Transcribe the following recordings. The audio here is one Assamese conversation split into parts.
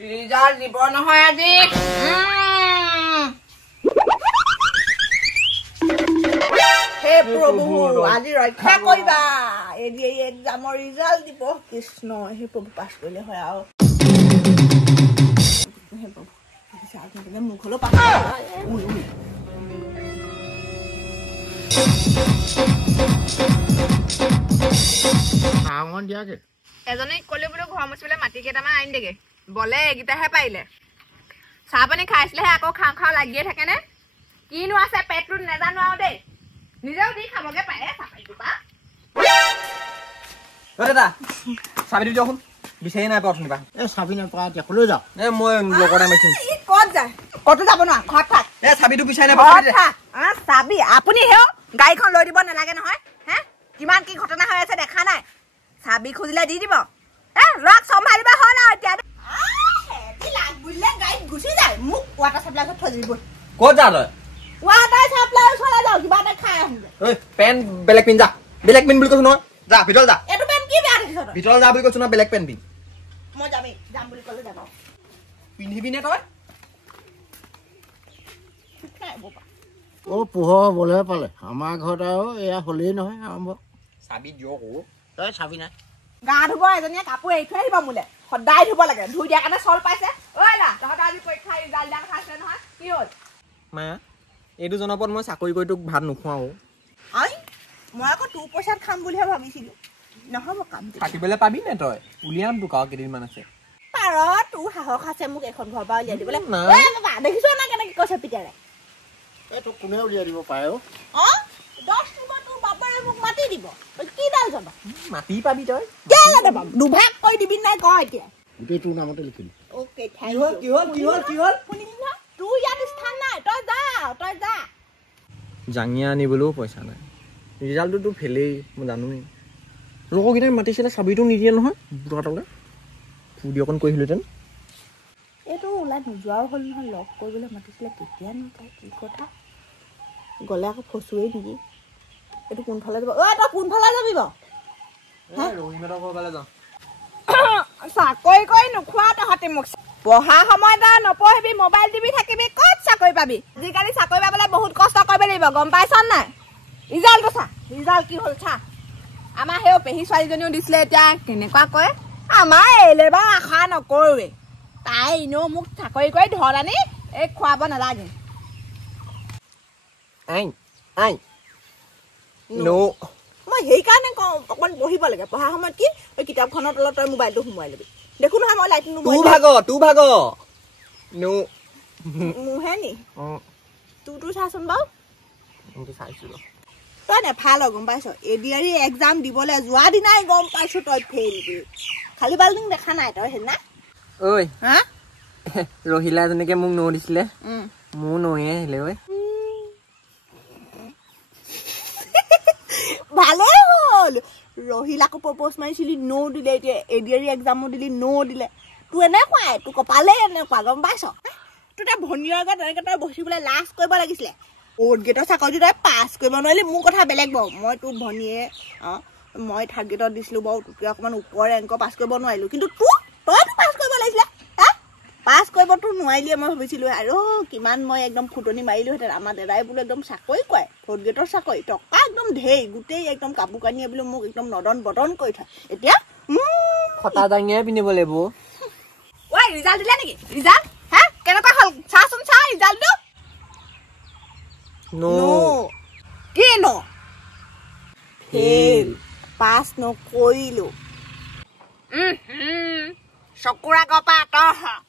ৰিজাল্ট দিব নহয় আজি হে প্ৰভু আজি ৰক্ষা কৰিবা এই এক্সামৰ ৰিজাল্ট দিব কৃষ্ণ হে প্ৰভু পাছ কৰিলে হয় আৰু হে প্ৰভু মুখ হলেও পাছ এজনে কলে বোলো ঘৰ মুচিবলে মাটি কেইটামান আনি দেগে বলে এইকেইটাহে পাৰিলে চাহ পানী খাইছিলেহে আকৌ খাওঁ খাওঁ লাগিয়ে থাকে নে কিনো আছে পেটটোত নেজানো আৰু দেই নিজেও দি খাবগে পাৰে চাপাইটোপা দাদা চাবিটো দিয়কচোন বিচাৰি নাই পাওঁ শুনিবা চাবি নাপা এতিয়া কলৈ যাওঁ মই লগতে মাৰিছো ক'ত যায় ক'তো যাব নোৱাৰা ঘৰত থাক চাবিটো বিচাৰি নাই চাবি আপুনি হেও গাড়ীখন লৈ দিব নালাগে নহয় হে কিমান কি ঘটনা হৈ আছে দেখা নাই চাবি খুজিলে দি দিব ল'ৰাক চম্ভালিবা হ'ল আৰু এতিয়া গাড়ীত গুচি যায় মোক ৱাটাৰ চাপ্লাই থৈ দিব ক'ত যা তই ৱাটাৰ চাপ্লাই চলাই যাওঁ কিবা এটা খাই আহোঁগে পেণ্ট বেলেগ পিন্ধ যা বেলেগ পিন্ধ বুলি কৈছো নহয় যা ভিতৰত যা এইটো পেণ্ট কি বেয়া দেখিছ তই ভিতৰত যা বুলি কৈছো নহয় বেলেগ পেণ্ট পিন্ধ মই যাম বুলি ক'লে যাব পিন্ধিবি নে তই পোহৰ হ'বলৈহে পালে আমাৰ ঘৰত আৰু এয়া হ'লেই নহয় আৰম্ভ চাবি দিয়ক তই চাবি নাই গা ধুব এজনীয়ে কাপোৰ এৰি থৈ আহিব মোলে সদায় ধুব লাগে ধুই দিয়াৰ কাৰণে চল পাইছে ঐ লা তহঁতৰ আজি পৰীক্ষা ৰিজাল্ট দিয়া কথা আছিলে নহয় কি হ'ল মায়া এইটো জনপদ মই চাকৰি কৰি তোক ভাত নোখোৱাও মই আকৌ তোৰ পইচাত খাম বুলিহে ভাবিছিলো নহ'ব কাম থাকিবলৈ পাবি নে তই উলিয়াম তোক আৰু কেইদিনমান আছে পাৰ তোৰ সাহস আছে মোক এখন ঘৰৰ পৰা উলিয়াই দিবলৈ দেখিছ না কেনেকে কৈছে পিতেৰে এই তোক কোনে উলিয়াই দিব পাৰে মোক মাতি দিব কিডাল জানো মাতি পাবি তই কেলে পাম দুভাগ কৰি দিবি নাই ক এতিয়া গোটেই তোৰ নামতে লিখিলো অ'কে কি হ'ল শুনিলি না তোৰ ইয়াত স্থান নাই তই যা জাঙিয়া আনিবলৈও পইচা নাই ৰিজাল্টটোতো ফেলেই মই জানোৱেই লগৰকেইটাই মাতিছিলে চাবিটো নিদিয়ে নহয় বুঢ়াটোলৈ ফুৰ্তি অকণ কৰিছিলোহেঁতেন এইটো ওলাই নোযোৱাও হ'ল নহয় লগ কৰিবলৈ মাতিছিলে কেতিয়া নাযায় কি কথা গ'লে আকৌ ফচুৱেই নেকি এইটো কোনফালে যাব তই কোনফালে যাবি বাৰু চাকৰি কৰি নোখোৱা তহঁতি মোক পঢ়া সময়ত আৰু নপঢ়িবি মোবাইল টিভি থাকিবি ক'ত চাকৰি পাবি আজিকালি চাকৰি পাবলৈ বহুত কষ্ট কৰিব লাগিব গম পাইছ নাই ৰিজাল্টটো চা ৰিজাল্ট কি হ'ল চা আমাৰ সেই পেহী ছোৱালীজনীও দিছিলে এতিয়া কেনেকুৱা কয় আমাৰ এইলে বাৰু আশা নকৰোৱে তাই এনেও মোক চাকৰি কৰি ধৰ আনি এই খুৱাব নালাগে মই সেইকাৰণে কওঁ অকণমান পঢ়িব লাগে পঢ়া সময়ত কি ওই কিতাপখনৰ তলত তই মোবাইলটো সোমোৱাই ল'বি দেখো নহয় মই লাইট মোৰহে নি তোৰটো চাচোন বাৰু তই নেফাল গম পাইছ এডিআৰই এক্সাম দিবলৈ যোৱা দিনাই গম পাইছো তই ফেইল বুলি খালি বাল্টিং দেখা নাই তই সেইদিনা ঐ হা ৰহিলা এজনীকে মোক নৌ দিছিলে মোৰ নৌয়ে আহিলে ঐ ভালে হ'ল ৰহিলাকো প্ৰপ'জ মাৰিছিলি নৌ দিলে এতিয়া এডিআৰই এক্সামো দিলি নৌ দিলে তোৰ এনেকুৱাই তোৰ কপালে এনেকুৱা গম পাইছ তোৰ তাৰ ভনীৰ আগত এনেকৈ তই বহিবলৈ লাজ কৰিব লাগিছিলে ফ'ৰ্থ গ্ৰেডৰ চাকৰিটো তই পাছ কৰিব নোৱাৰিলি মোৰ কথা বেলেগ বাৰু মই তোৰ ভনীয়ে মই থাৰ্ড গ্ৰেডত দিছিলোঁ বাৰু তোতকৈ অকণমান ওপৰ ৰেংকৰ পাছ কৰিব নোৱাৰিলোঁ কিন্তু তইতো পাছ কৰিব লাগিছিলে পাছ কৰিবতো নোৱাৰিলিয়ে মই ভাবিছিলোঁ আৰু কিমান মই একদম ফুটনি মাৰিলোহেঁতেন আমাৰ দাদাই বোলো একদম চাকৰি কৰে ফ'ৰ্থ গ্ৰেডৰ চাকৰি টকা একদম ঢেৰ গোটেই একদম কাপোৰ কানিয়ে বোলো মোক একদম নদন বদন কৰি থয় এতিয়া ফটা দাঙিয়ে পিন্ধিব লাগিব ঐ ৰিজাল্ট দিলে নেকি ৰিজাল্ট হা কেনেকুৱা হ'ল চাচোন চা ৰিজাল্টটো কি ন ফেইল পাছ নকৰিলোঁ চকুৰ আগৰ পৰা আঁতৰ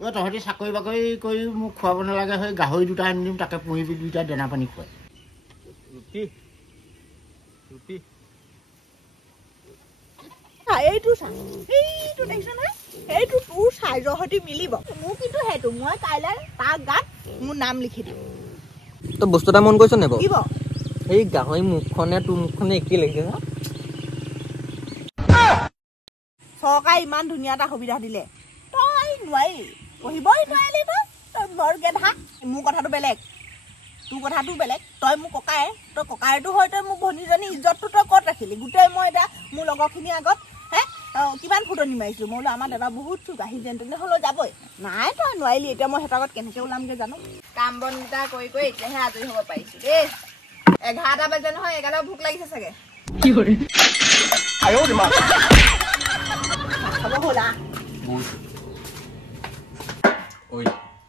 তহঁতি চাকৰি বাকৰি কৰি মোক খুৱাব নালাগে হৈ গাহৰি দুটা আনি দিম তাকে পুহিবি দুইটা দানা পানী খুৱাই এইটো চা এইটো দেখিছ নহয় এইটো তোৰ চাইজৰ সৈতে মিলিব মোৰ কিন্তু সেইটো মই কাইলৈ তাৰ গাত মোৰ নাম লিখি দিম তই বস্তু এটা মন কৰিছ নে বাৰু দিব এই গাহৰি মুখখনে তোৰ মুখখনে একেই লাগিছে চৰকাৰে ইমান ধুনীয়া এটা সুবিধা দিলে তই নোৱাৰি পঢ়িবই নোৱাৰিলি তই বৰ গেধা মোৰ কথাটো বেলেগ তোৰ কথাটো বেলেগ তই মোৰ ককাই তই ককাইটো হয় তই মোৰ ভনীজনী ইজ্জতটো তই ক'ত ৰাখিলি গোটেই মই এতিয়া মোৰ লগৰখিনিৰ আগত হে কিমান ফুটনি মাৰিছোঁ মই বোলো আমাৰ দাদা বহুত চুক আহি যেন তেনে হ'লেও যাবই নাই তই নোৱাৰিলি এতিয়া মই সিহঁতৰ আগত কেনেকৈ ওলামগৈ জানো কাম বনকেইটা কৰি কৰি এতিয়াহে আজৰি হ'ব পাৰিছোঁ দেই 11টা বাজে নহয় 11টা ভোক লাগিছে চাগে কি কৰে খাব হ'লা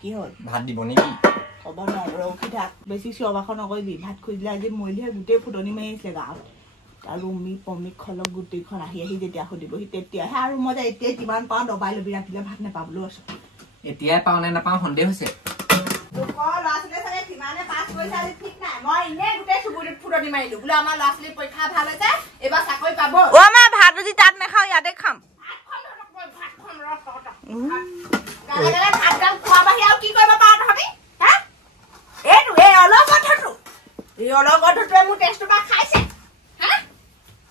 কি হ'ল ভাত দিব নেকি হ'ব নগৰ উঠি থাক বেছি চিঞৰ-বাখৰ নকৰিবি ভাত খুজিলে আজি মৰিলেহে গোটেই ফুটনি মাৰি আহিছিলে গাঁৱত আৰু পমিক খলক গোটেইখন আহি যেতিয়া সুধিবহি তেতিয়াহে আৰু মই যে এতিয়া যিমান পাওঁ দবাই ল'বি ৰাতিলে ভাত নাপাবলৈও আছোঁ এতিয়াই পাওঁ নে নাপাওঁ সন্দেহ হৈছে ল'ৰা-ছোৱালীয়ে চাগে কিমানে পাছ কৰিছে আজি ঠিক নাই মই এনেই গোটেই চুবুৰীত ফুটনি মাৰিলোঁ বোলে আমাৰ ল'ৰা-ছোৱালীৰ পৰীক্ষা ভাল হৈছে এইবাৰ চাকৰি পাব আমাৰ ভাত যদি তাত নাখাওঁ ইয়াতে খাম ভাতগাল খোৱা বাহিৰে আৰু কি কৰিব পাৰ তহঁতি এইটো এই অলগধটোৱে মোৰ টেষ্টটো পৰা খাইছে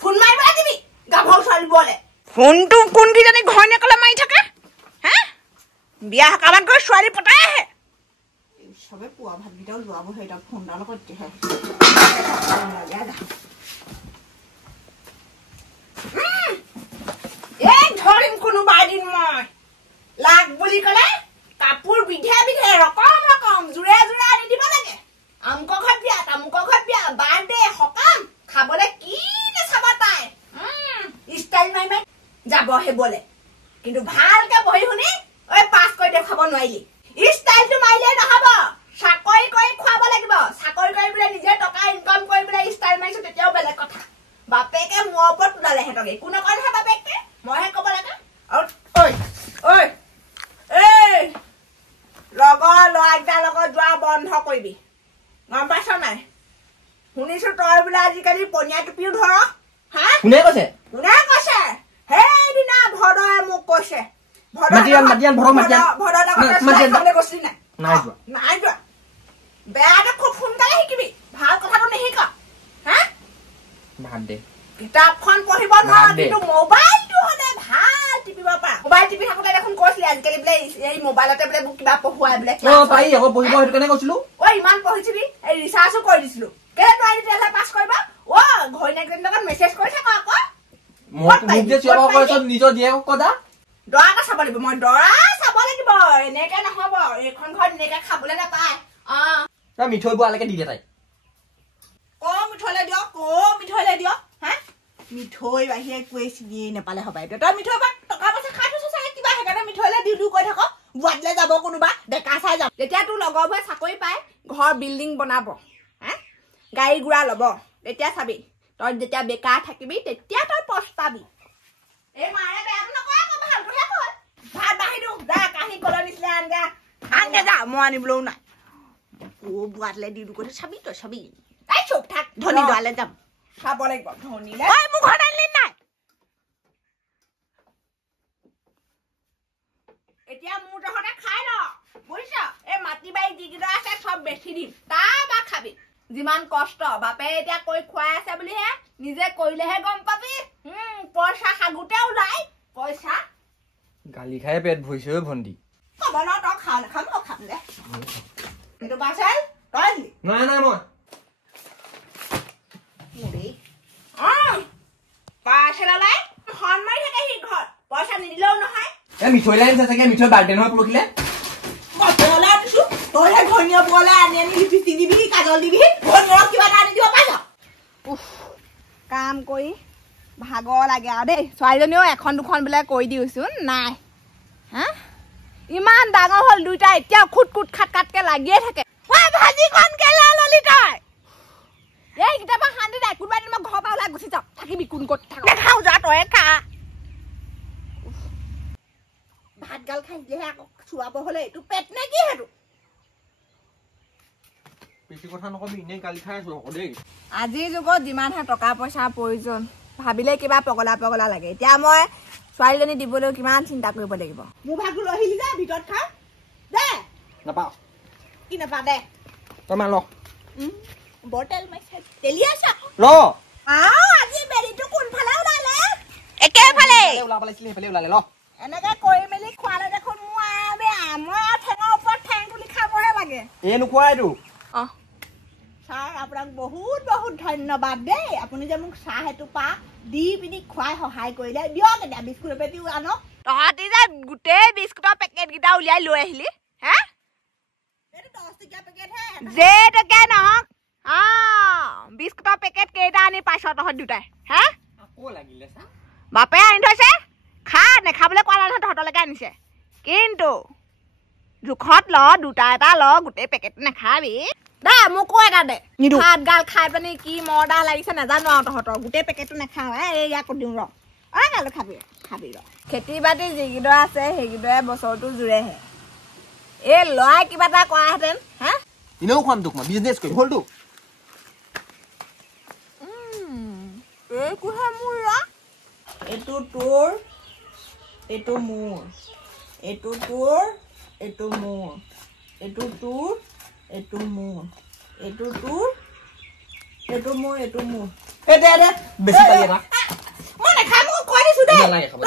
ফোন মাৰিবলৈ দিবি গাভৰু ছোৱালী বোলে ফোনটো কোনকেইজনী ঘৈণীয়েকলে মাৰি থাকে বিয়া সকামান কৰি ছোৱালী পতাই আহে চবে পুৱা ভাতকেইটাও যোৱাব সেইটা ফোনডাৰ লগত এই ধৰিম কোনোবা এদিন মই লাগ বুলি ক'লে কাপোৰ বিধে বিধে ৰকম জোৰে জোৰে আনি দিব লাগে আমুকৰ ঘৰত বিয়া তামুকৰ ঘৰত বিয়া বাৰ্থডে সকাম খাবলৈ কি নেচাবা তাই ষ্টাইল মাৰি মাৰি যাবহে বোলে কিন্তু ভালকে বহি শুনি ঐ পাছ কৰি দেখাব নোৱাৰিলি ষ্টাইলটো মাৰিলে নহ'ব চাকৰি কৰি খুৱাব লাগিব চাকৰি কৰি পেলাই নিজে টকা ইনকাম কৰি পেলাই ষ্টাইল মাৰিছো তেতিয়াও বেলেগ কথা বাপেকে মোৰ ওপৰত ওলালে সিহঁতকে একো নকয় নহয় বাপেকে মইহে ক'ব লাগে আৰু ঐ এই লগৰ ল'ৰাকেইটাৰ লগত যোৱা বন্ধ কৰিবি গম পাইছ নাই শুনিছো তই বোলে আজিকালি পনীয়া টুপিও ধৰ কোনে কৈছে সেইদিনা ভদয়ে মোক কৈছে নাই যোৱা বেয়াতে খুব সোনকালে শিকিবি ভাল কথাটো নিশিক কিতাপখন পঢ়িব নোৱাৰ কিন্তু মোবাইলটো হ'লে ভাল টিপিব পাৰ মোবাইল টিপি থাকোঁতে দেখোন কৈছিলি আজিকালি বোলে এই মোবাইলতে বোলে কিবা পঢ়ুৱাই বোলে ইমান পঢ়িছিলি এই ৰিচাৰ্জো কৰি দিছিলো কেলে নোৱাৰি তেতিয়াহ'লে পাছ কৰিবা ঘৈণীয়েকজনীৰ লগত মেছেজ কৰি থাক আকৌ দৰা এটা চাব লাগিব মই দৰা চাব লাগিব এনেকে নহ'ব এইখন ঘৰত এনেকে খাবলৈ নাপায় মিঠৈ বোৱালৈকে দিলে তাই মিঠৈলৈ দিয়ক মিঠৈ বাহিৰে একোৱে চিনিয়ে নাপালে হ'ব এতিয়া তই মিঠৈ বা টকা পইচা খাই থৈছ চাগে কিবা সেইকাৰণে মিঠৈলৈ দিওঁ কৈ থাক বোৱাদিলে যাব কোনোবা ডেকা চাই যাব যেতিয়া তোৰ লগৰবোৰে চাকৰি পাই ঘৰ বিল্ডিং বনাব গাড়ী গুৰা ল'ব তেতিয়া চাবি তই যেতিয়া বেকাৰ থাকিবি তেতিয়া তই পস্তাবি এই মায়ে বেয়াটো নকয় আকৌ ভালটোহে কয় ভাত বাঢ়ি দিওঁ যা কাঁহী কলৰ নিচিনা আনগে যা মই আনিবলৈও নাই বোৱাদিলে দিওঁ কৈ চাবি তই চাবি তাই চুপ থাক ধনী দোৱালে যাম খাব লাগিব ধনীলে মোৰ ঘৰত আনিলি নাই এতিয়া মোৰ তহঁতে খাই ল বুজিছ এই মাটি বাৰী যিকেইটা আছে চব বেচি দিম তাৰপৰা খাবি যিমান কষ্ট বাপে এতিয়া কৈ খুৱাই আছে বুলিহে নিজে কৰিলেহে গম পাবি পইচা সাগুতে ওলাই পইচা গালি খাই পেট ভৰিছে ভণ্টি হ'ব ন তই খাওঁ নাখাম মই খাম দে এইটো পাৰ্চেল তই দিলি নাই মই পাৰ্চেল ওলাই খন মাৰি থাকে সি ঘৰত পইচা নিদিলেও নহয় মিঠৈ লাইন চাগে মিঠৈ বাৰ্থডে নহয় পৰহিলে তইহে ঘৈণীয় বোৱালে আনি লিপষ্টিক দিবিহি কাজল দিবিহি ঘৈণীয়ক কিবা এটা আনি দিব পাৰিছ কাম কৰি ভাগৰ লাগে আৰু দেই ছোৱালীজনীও এখন দুখন বোলে কৰি দিওঁচোন নাই ইমান ডাঙৰ হ'ল দুইটা এতিয়া খুট খুট খাট খাটকে লাগিয়ে থাকে ভাজিখন কেলে ললি তই এই কেতিয়াবা শান্তি নাই কোনোবা দিন মই ঘৰৰ পৰা ওলাই গুচি যাওঁ থাকিবি কোন ক'ত থাক খাওঁ যা তই খা ভাতগাল খাইছিলেহে আকৌ চুৱাব হ'লে এইটো পেট নে কি সেইটো বেছি কথা নকবি এনেই গালি খাই আছো আকৌ দেই আজিৰ যুগত যিমানহে টকা পইচাৰ প্ৰয়োজন ভাবিলে কিবা পগলা লাগে এতিয়া মই ছোৱালীজনী দিবলৈ কিমান চিন্তা কৰিব লাগিব মোৰ ভাগটো লৈ আহিলি যে ভিতৰত খাম দে নাপাওঁ কি নাপা দে তই মান ল বৰ তেল মাৰিছে তেলি আছা ল আজি বেলিটো কোনফালে ওলালে একেফালে ওলাব লাগিছিলে সেইফালে ওলালে ল এনেকে কৰি মেলি খোৱালে দেখোন মোৰ মই ঠেঙৰ ওপৰত ঠেং তুলি খাবহে লাগে এই নোখোৱা এইটো ছাৰ আপোনাক বহুত বহুত ধন্যবাদ দেই আপুনি যে মোক চাহ এটোপা দি পিনি খুৱাই সহায় কৰিলে দিয়ক এতিয়া বিস্কুট পেটিও আনক তহঁতি যে গোটেই বিস্কুটৰ পেকেটকেইটা উলিয়াই লৈ আহিলি হে এইটো 10 টকীয়া পেকেটহে যেইটকীয়া নহওক বিস্কুটৰ পেকেট কেইটা আনি পাইছ তহঁত দুটাই হে আকৌ লাগিলে চা বাপে আনি থৈছে খা নেখাবলৈ কোৱা নাই তহঁতলৈকে আনিছে কিন্তু জোখত ল দুটা এটা ল গোটেই পেকেট নাখাবি দে মোকো এটা দে ভাত গাল খাই পানি কি মৰ্দা লাগিছে নাজানো আৰু তহঁতৰ গোটেই পেকেটটো নাখাওঁ এই ইয়াকো দিওঁ ৰ গালো খাবি খাবি ৰ খেতি বাতি যিকেইডৰা আছে সেইকেইডৰে বছৰটো জোৰেহে এই ল'ৰাই কিবা এটা কৰাহেঁতেন হা এনেও খুৱাম তোক মই বিজনেছ কৰিম হ'লতো এইটোহে মোৰ ৰ এইটো তোৰ এইটো মোৰ এইটো তোৰ এইটো মোৰ এইটো তোৰ এইটো মোৰ এইটো তোৰ এইটো মোৰ এইটো মোৰ দে বেছি পালি এটা মই নাখাম মই কৈ দিছো দেই নালাগে খাব